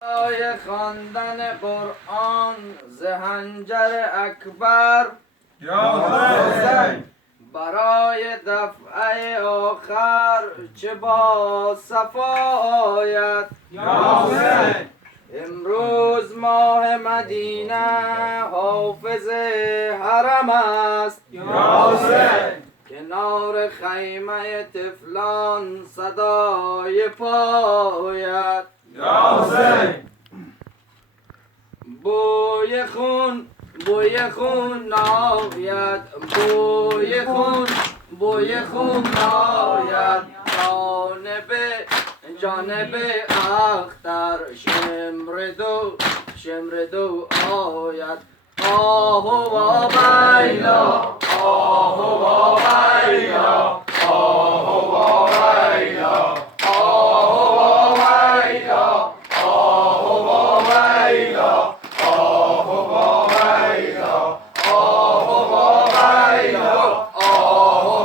برای خواندن قرآن ز حنجر اکبر یا حسین، برای دفعه آخر چه با صفا آید یا حسین، امروز ماه مدینه حافظ حرم است یا حسین، کنار خیمه طفلان صدای پاید یا حسین، بوی خون ناید بوی خون ناید جانب اختر شمر دو آید آه و ویلا آه و ویلا آه و ویلا آه و ویلا آه و ویلا آه و ویلا آه و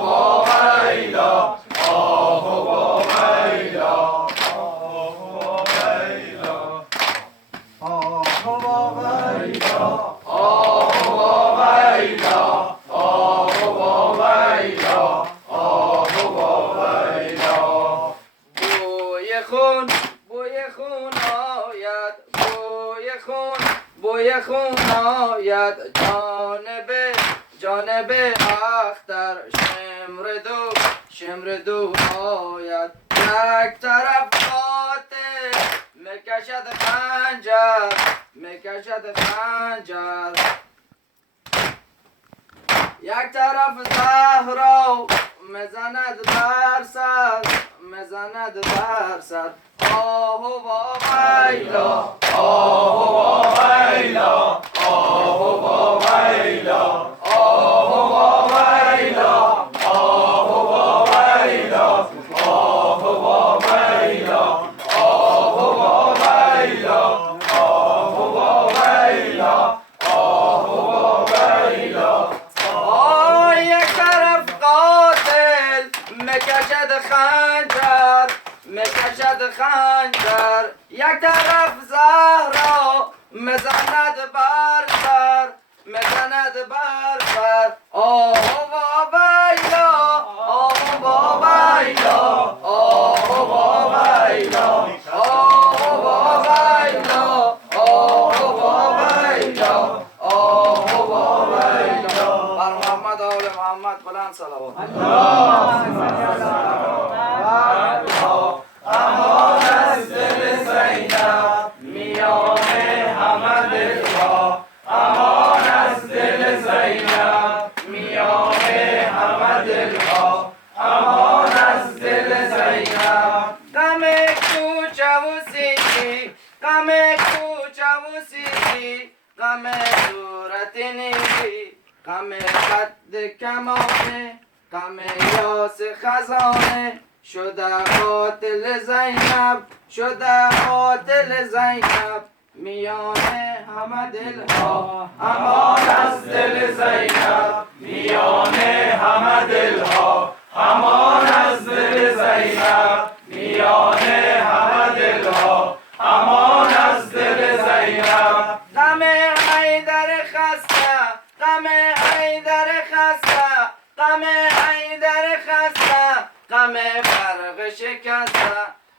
ویلا آه و ویلا آه و ویلا بوی خون آید جانب اختر شمر دو آید یک طرف قاتل میکشد خنجر یک طرف زهرا مزند بر سر آه و ویلا آه و ویلا آه و ویلا آه و ویلا آه و ویلا آه و ویلا آه و ویلا آه و ویلا آه و ویلا یک طرف قاتل میکشد خنجر یک طرف زهرا مزند بر سر آه و ویلا آه و ویلا آه و ویلا آه و ویلا آه و ویلا آه و ویلا بر محمد و آل محمد بلند صلوات امان از دل زینب میان همه دلها امان از دل زینب میان همه دلها امان از دل زینب غم کوچه و سیدی غم صورت نیلی غم قد کمانه غم یاس خزانه شده قاتل زینب میان همه دلها امان از دل زینب میان همه دلها امان از دل زینب میان همه دلها امان از دل زینب غم حیدر خسته غم فرق شکسته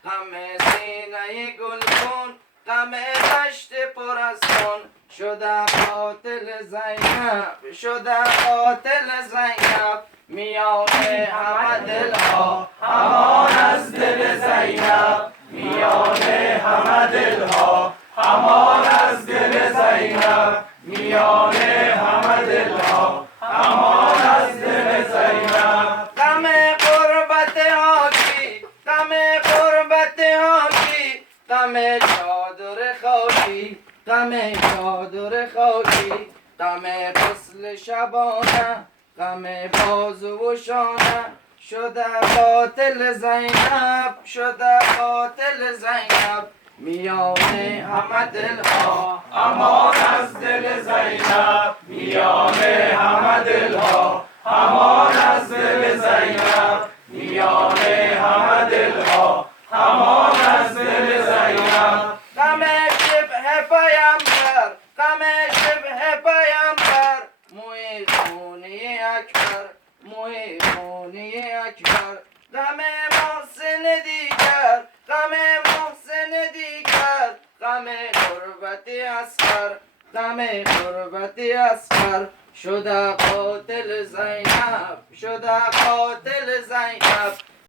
غم سینه گلخون غم دشت پر از خون شده قاتل زینب میان همه دلها امان از دل زینب میان همه دلها امان از دل زینب میان همه دلها امان از دل زینب غم قربت حاجی غم چادر خاکی غم غسل شبانه غم بازو و شانه شده قاتل زینب میان همه دلها امان از دل زینب میان همه دلها امان از دل زینب میان همه دلها امان از دل زینب غم پیامبر غم شبه پیامبر موی خونی اکبر موی خونی اکبر غم محسن دیگر غم محسن دیگر غم غربتی اسقر غم غربتی اسقر شده قاتل زینب شده قاتل زینب